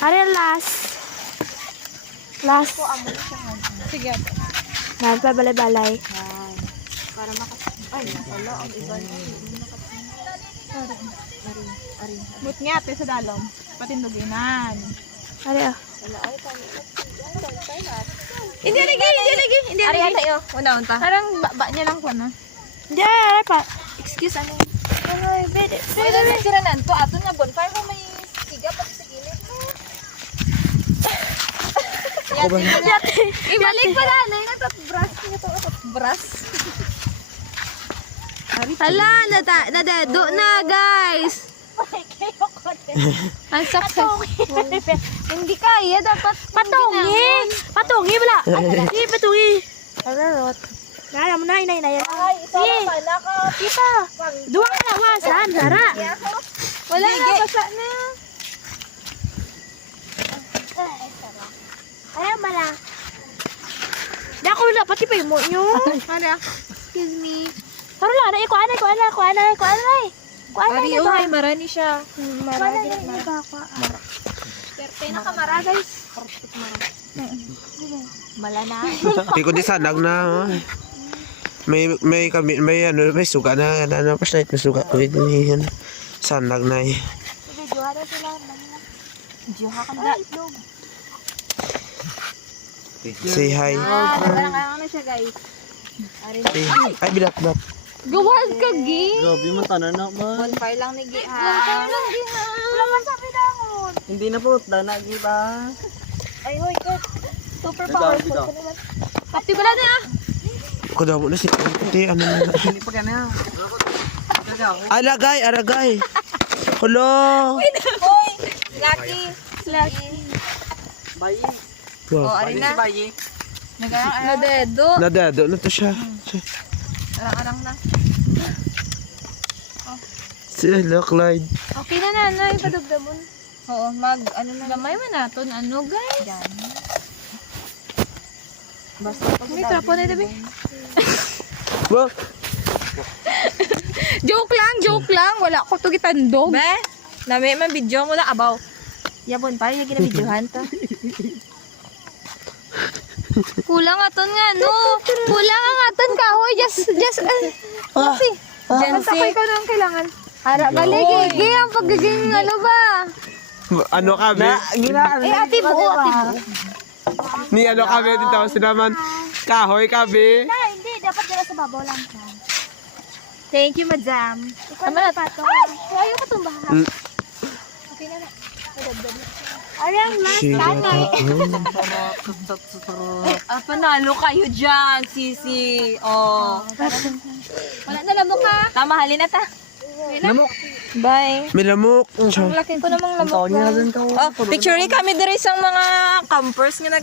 Ari ang last. Last. Sige. Nagpabalay-balay. Para Ay, wala. Ang iba niya. But nga, sa dalom. Patinduginan. Ari ah. Hindi lagi. Ari ata yun. Una-unta. Parang ba niya lang po na. Hindi, ari pa. Excuse, ano? Ano, bede. Wala na sira nanto. Ato nga bonfire mo may siga pati sa gilid. Ako ba? Ibalik pa na. Brass. Brass. Hala, nadedo na, guys. Ang success. Hindi kaya. Dapat Patungi, wala. Hindi, patungi. Pararot. Nara mo na, inay. Ay, isa lang pa. Kita. Dua ka na, wasan. Hara. Wala na. Basa na. Ayaw mala. Dako na, pati pa yung mo nyo. Excuse me. Taro lang, kuanay. Ari, ay, marani siya. Marami. Pinakamara, guys. Mala na. Hindi ko di sanag na. May suga na. Ano pa siya? May suga ko. May sanag na eh. Juhara sila. Juha ka na. Say hi. Parang ano siya, guys. Ay, bilat. Gawad ka, Gi. Grabe man tanan na man. Bonfire lang ni Gi, ha? Wala man sa pinangon. Hindi na po dana ba? Ay, hoy, good. Super Bitaw, powerful bitaw. ka naman. Pati wala na, ah. Ako daw mo na si Kunti. Ano na? Hindi pa kana. Aragay. Hello. Hoy, Lucky. Bayi. Oh, Wow. ari na. Bayi. Nadedo. Nadado na to siya. Arang-arang na. Si hello, Clyde. Okay na, nanay. Padugdamon. Oo, ano na. Gamay man natin. Ano, guys? Yan. Basta pag mikrofon na, dabi. Wow. Joke lang. Wala ko to gitandog. Be, nami man video mo na abaw. Yapon pa, yung ginabidyohan to. Kulang aton nga, no? Kulang ang aton kahoy. Just, kasi. Pansakay ko nang kailangan. Harap balik, Gigi. Ang pagiging ano ba? Ano kami? Ati buo. Ni ano kami dito kasi naman kahoy kami. Na, hindi. Dapat dala sa babaw lang. Thank you, madam. Tama na pato. Ayaw ka tumbahan. Okay na. Ari ang last. Panalo kayo dyan, sisi. Oh. Wala na lamok ha. Tama, halin na ta. Lamok. Bye. May lamok. Ang laki ko namang lamok. Taon niya din ka. Oh, picture ni kami diri sa mga campers nga